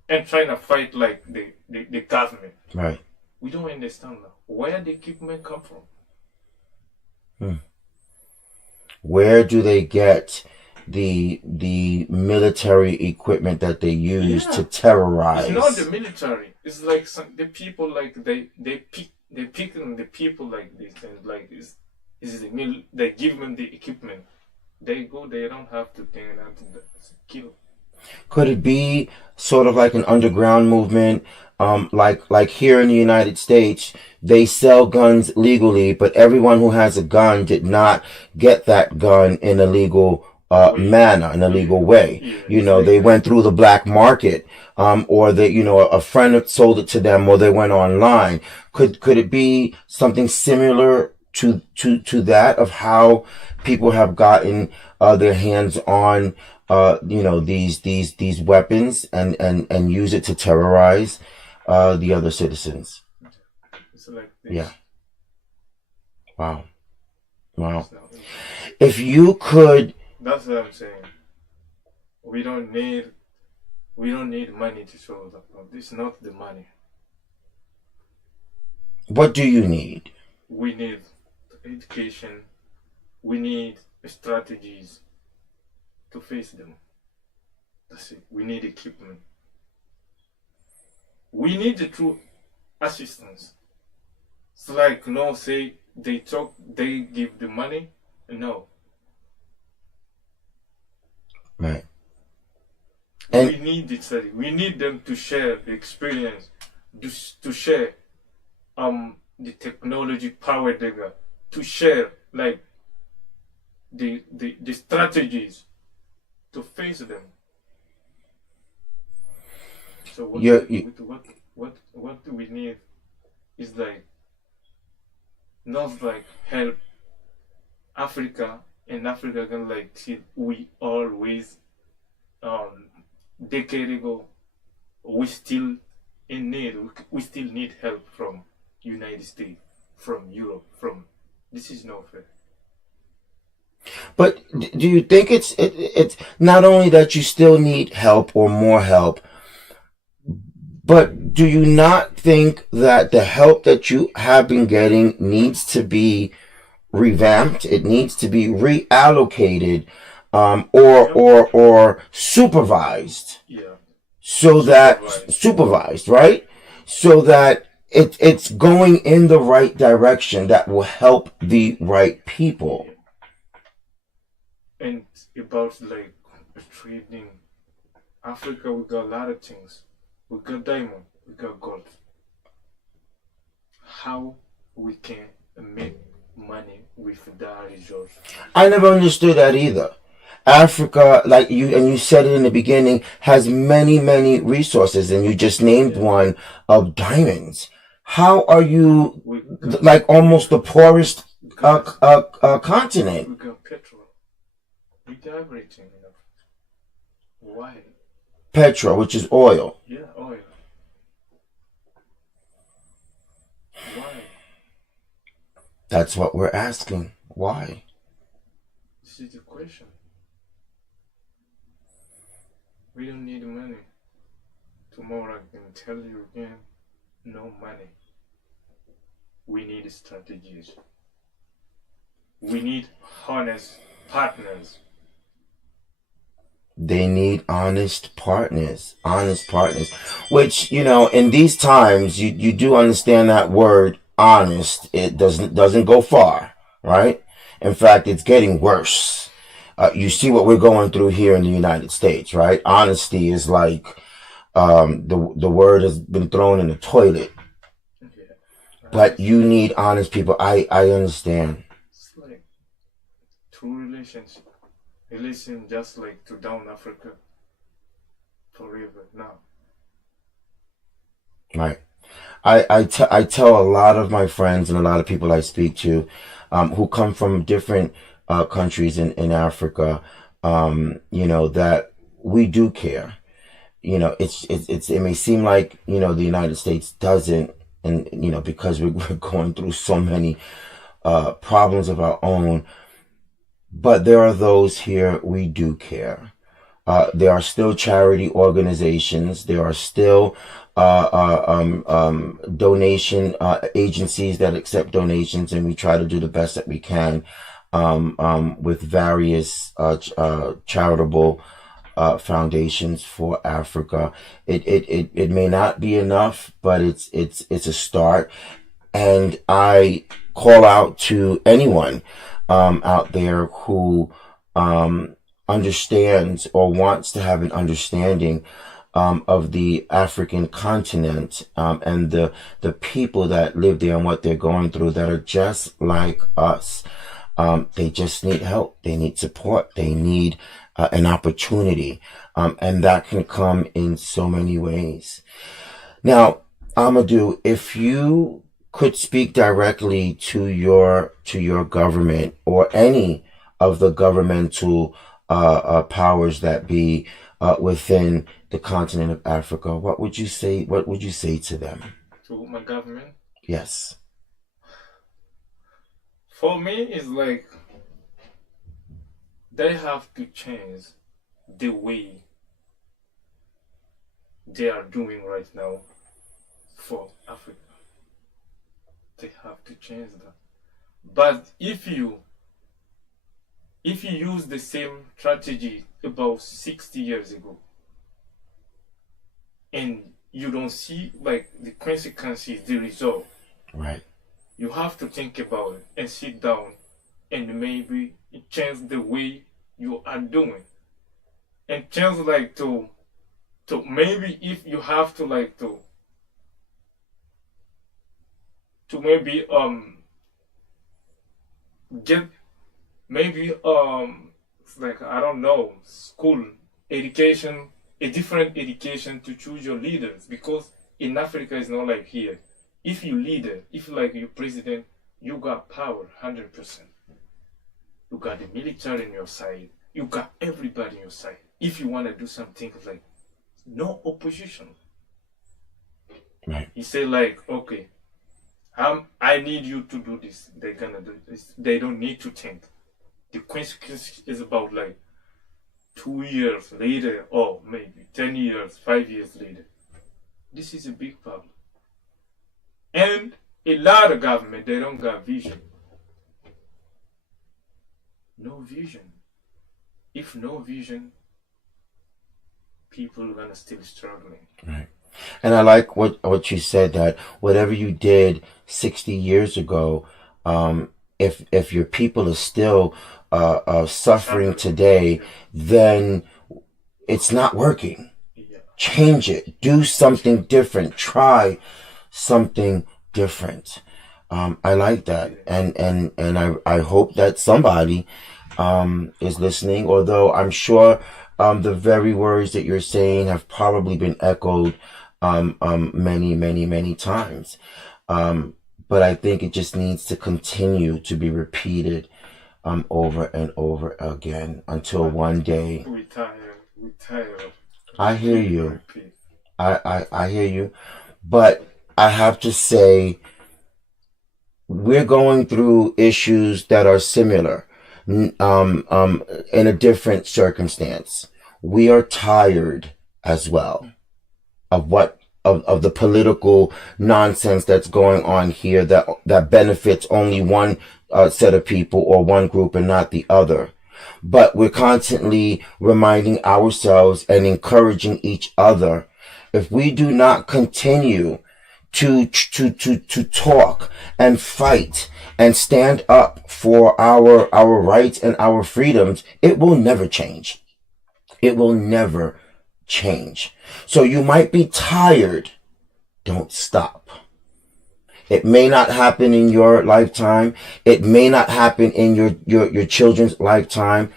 and trying to fight like the government. Right. We don't understand now where the equipment come from. Where do they get the military equipment that they use to terrorize? It's not the military. It's like the people, like they picking the people like this, and like this. They give them the equipment. They go. They don't have to think and to kill. Could it be sort of like an underground movement? Like here in the United States, they sell guns legally, but everyone who has a gun did not get that gun in a legal manner, in a legal way. Yeah, they went through the black market, or a friend sold it to them, or they went online. Could it be something similar to that, of how people have gotten their hands on these weapons and use it to terrorize the other citizens? It's like this. Yeah. Wow. If you could, that's what I'm saying. We don't need money to solve that problem. It's not the money. what do you need? We need education. We need strategies to face them. That's it. We need equipment. We need the true assistance. It's like, no, say they give the money. No. Right. We need the study. We need them to share the experience, to share the technology power they got, to share like the strategies to face them. So what do we need is like not like help Africa, and Africa can like see we always decade ago we still in need, we still need help from United States, from Europe, from this is not fair. But do you think it's not only that you still need help or more help, but do you not think that the help that you have been getting needs to be revamped? It needs to be reallocated, or supervised. Yeah. So that supervised, right? So that it's going in the right direction that will help the right people. And about like trading Africa, we got a lot of things. We got diamond, we got gold. How we can make money with that resource? I never understood that either. Africa, like you, and you said it in the beginning, has many, many resources, and you just named one of diamonds. How are you like almost the poorest continent? We got petrol. We got everything. Why? Petrol, which is oil. Yeah, oil. Why? That's what we're asking. Why? This is the question. We don't need money. Tomorrow I can tell you again, no money. We need strategies. We need honest partners. They need honest partners, which, in these times, you do understand that word honest. It doesn't go far, right? In fact, it's getting worse. You see what we're going through here in the United States, right? Honesty is like, the word has been thrown in the toilet, but you need honest people. I understand. It's like true relationship. Relation just like to down Africa forever now. Right. I tell a lot of my friends and a lot of people I speak to, who come from different countries in Africa, that we do care. It may seem like, the United States doesn't, and, because we're going through so many problems of our own. But there are those here, we do care. There are still charity organizations. There are still donation agencies that accept donations, and we try to do the best that we can with various charitable foundations for Africa. It may not be enough, but it's a start. And I call out to anyone out there who understands or wants to have an understanding of the African continent, and the people that live there and what they're going through, that are just like us. They just need help. They need support. They need an opportunity. And that can come in so many ways. Now, Amadou, if you could speak directly to your government or any of the governmental powers that be within the continent of Africa, what would you say? What would you say to them? To my government? Yes. For me, it's like they have to change the way they are doing right now for Africa. They have to change that. But if you use the same strategy about 60 years ago, and you don't see like the consequences, the result, right? You have to think about it and sit down and maybe change the way you are doing, and change like to maybe if you have to like to maybe get maybe like I don't know, school education, a different education to choose your leaders, because in Africa it's not like here. If you leader, if like you president, you got power 100%. You got the military on your side. You got everybody on your side. If you want to do something, like no opposition. Right. You say like, okay, I need you to do this. They're gonna do this. They don't need to think. The consequence is about like 2 years later, or maybe 10 years, 5 years later. This is a big problem. And a lot of government, they don't got vision. No vision. If no vision, people are gonna still struggling. Right. And I like what you said, that whatever you did 60 years ago, if your people are still suffering today, then it's not working. Yeah. Change it. Do something different. Try something different. I like that, and I hope that somebody is listening. Although I'm sure the very words that you're saying have probably been echoed many times. But I think it just needs to continue to be repeated over and over again until one day. We tired. I hear you. I hear you. But I have to say, we're going through issues that are similar in a different circumstance. We are tired as well of of the political nonsense that's going on here that benefits only one set of people or one group and not the other. But we're constantly reminding ourselves and encouraging each other. If we do not continue to talk and fight and stand up for our rights and our freedoms, it will never change. It will never change. So you might be tired. Don't stop. It may not happen in your lifetime. It may not happen in your children's lifetime,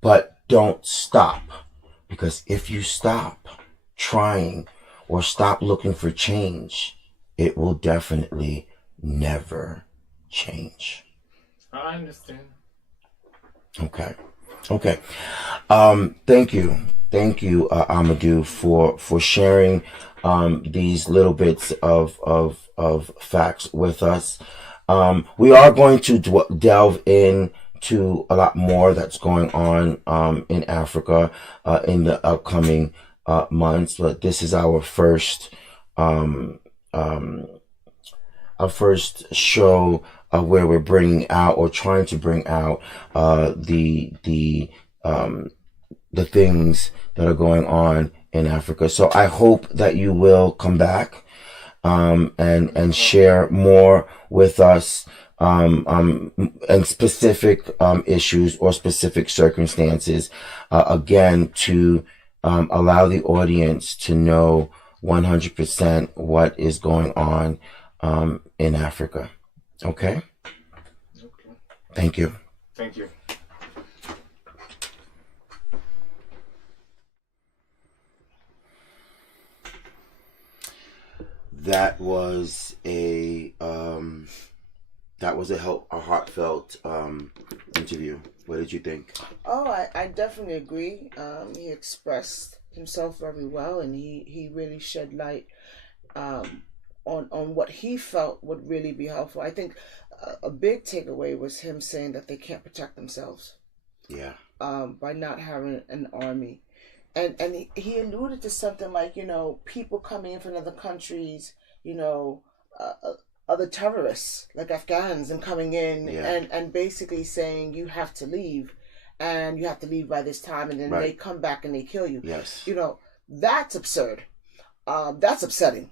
but don't stop. Because if you stop trying or stop looking for change, it will definitely never change. I understand. Okay. Thank you, Amadou, for sharing these little bits of facts with us. We are going to delve into a lot more that's going on in Africa in the upcoming months, but this is our first show where we're bringing out or trying to bring out the things that are going on in Africa. So I hope that you will come back and share more with us and specific issues or specific circumstances, again, to allow the audience to know 100% what is going on in Africa. Okay? Thank you. Thank you. That was a heartfelt interview. What did you think? Oh, I definitely agree. He expressed himself very well, and he really shed light on what he felt would really be helpful. I think a big takeaway was him saying that they can't protect themselves. Yeah. By not having an army. And he alluded to something like, people coming in from other countries, other terrorists like Afghans and coming in and basically saying you have to leave and you have to leave by this time, and then they come back and they kill you. Yes. That's absurd. That's upsetting.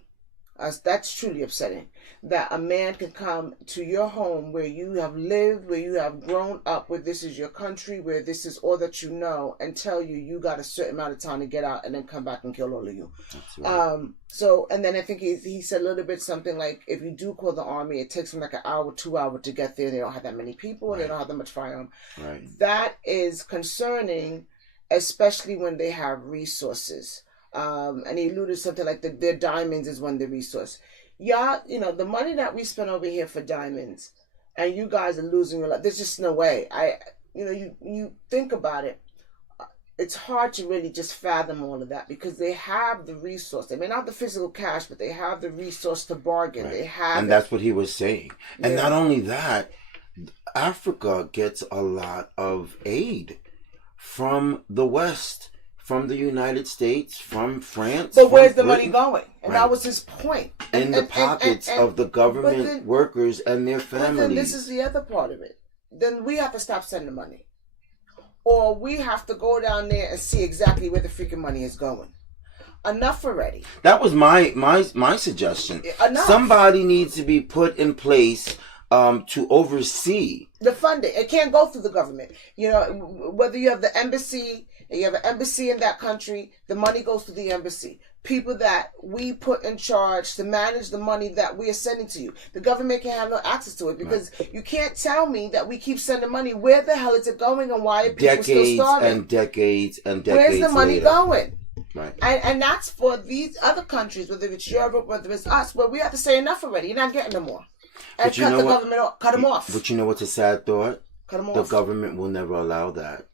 That's truly upsetting that a man can come to your home where you have lived, where you have grown up, where this is your country, where this is all that you know, and tell you got a certain amount of time to get out and then come back and kill all of you. That's right. And then I think he said a little bit something like, if you do call the army, it takes them like an hour, 2 hours to get there. They don't have that many people. They don't have that much firearm. Right. That is concerning, especially when they have resources. And he alluded to something like their diamonds is one of the resource. Yeah, the money that we spend over here for diamonds, and you guys are losing your life. There's just no way. You think about it. It's hard to really just fathom all of that because they have the resource. They may not have the physical cash, but they have the resource to bargain. Right. They have, and that's what he was saying. And not only that, Africa gets a lot of aid from the West. From the United States, from France. But where's the Britain. money going? And that was his point. In the pockets of the government workers and their families. But then this is the other part of it. Then we have to stop sending money. Or we have to go down there and see exactly where the freaking money is going. Enough already. That was my suggestion. Enough. Somebody needs to be put in place to oversee the funding. It can't go through the government. Whether you have the embassy, and you have an embassy in that country, the money goes to the embassy. People that we put in charge to manage the money that we are sending to you. The government can't have no access to it because you can't tell me that we keep sending money. Where the hell is it going and why are people still starving? Decades and decades Where's the money later. going? Right. And that's for these other countries, whether it's Europe, whether it's us, where we have to say enough already. You're not getting no more. And cut the government off. Cut them off. But you know what's a sad thought? Cut them off. The government will never allow that.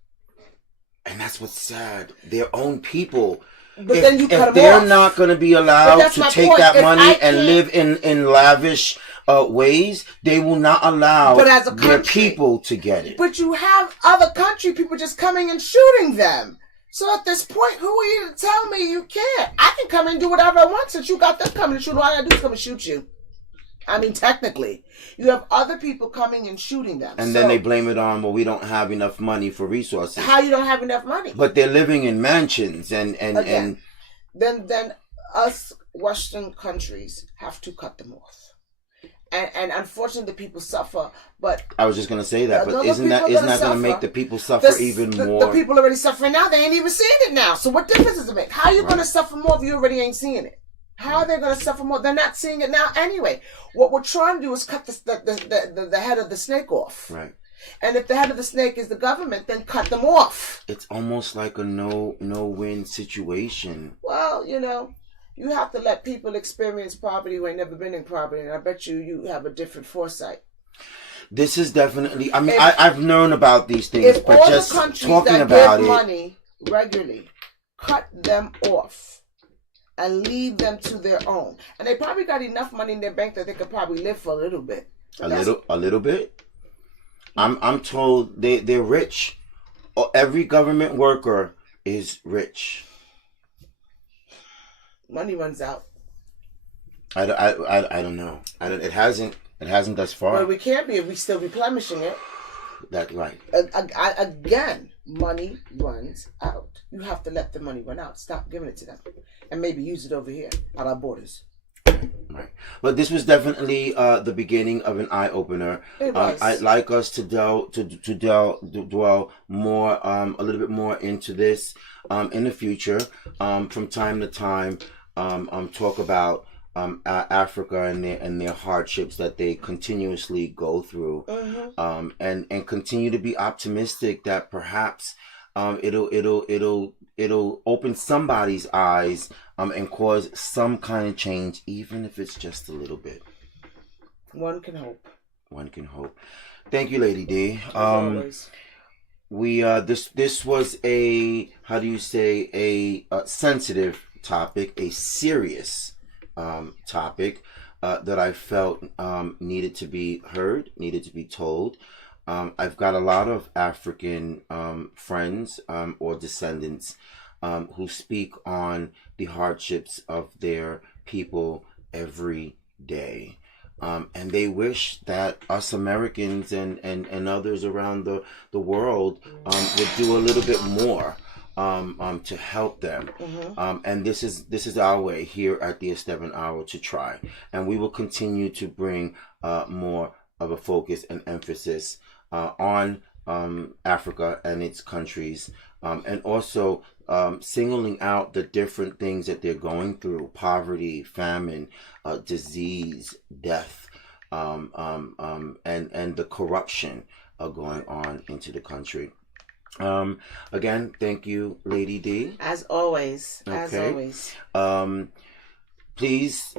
And that's what's sad. Their own people. But then you cut them off. If they're not going to be allowed to take that money and live in lavish ways, they will not allow their people to get it. But you have other country people just coming and shooting them. So at this point, who are you to tell me you can't? I can come and do whatever I want since you got them coming to shoot. All I gotta do is come and shoot you. I mean, technically, you have other people coming and shooting them. And then they blame it on, well, we don't have enough money for resources. How you don't have enough money? But they're living in mansions and Then us Western countries have to cut them off. And unfortunately, the people suffer. But I was just gonna say that. But isn't that gonna make the people suffer even more? The people already suffering now. They ain't even seeing it now. So what difference does it make? How are you gonna suffer more if you already ain't seeing it? How are they gonna suffer more? They're not seeing it now anyway. What we're trying to do is cut the head of the snake off. Right. And if the head of the snake is the government, then cut them off. It's almost like a no-win situation. Well, you have to let people experience poverty who ain't never been in poverty, and I bet you have a different foresight. This is definitely. I mean, I've known about these things, but just talking about that it. give money regularly, cut them off, and leave them to their own. And they probably got enough money in their bank that they could probably live for a little bit. A little bit. I'm told they're rich. Every government worker is rich. Money runs out. I don't know. It hasn't thus far. Well, we can't be if we still replenishing it. That's right. Again, money runs out. You have to let the money run out. Stop giving it to them, and maybe use it over here at our borders. Right. But this was definitely the beginning of an eye opener. I'd like us to dwell more, a little bit more into this in the future. From time to time, talk about Africa and their hardships that they continuously go through, and continue to be optimistic that perhaps it'll open somebody's eyes and cause some kind of change, even if it's just a little bit. One can hope. One can hope. Thank you, Lady D. As always. We this was a sensitive topic, a serious topic that I felt needed to be heard, needed to be told. I've got a lot of African friends or descendants who speak on the hardships of their people every day. And they wish that us Americans and others around the world would do a little bit more to help them. And this is our way here at the Esteban Hour to try. And we will continue to bring more of a focus and emphasis on Africa and its countries, and also singling out the different things that they're going through: poverty, famine, disease, death, and the corruption going on into the country. Again, thank you, Lady D. As always. Okay. As always. Please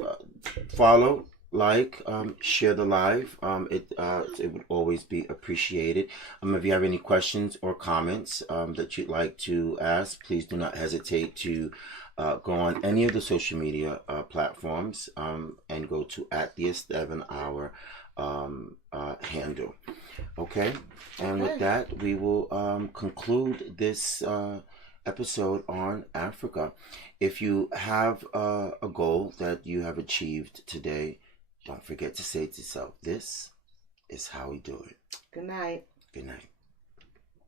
follow, like, share the live. It would always be appreciated. If you have any questions or comments that you'd like to ask, please do not hesitate to go on any of the social media platforms and go to @the7hour handle. Okay, and with that, we will conclude this episode on Africa. If you have a goal that you have achieved today, don't forget to say to yourself, this is how we do it. Good night. Good night.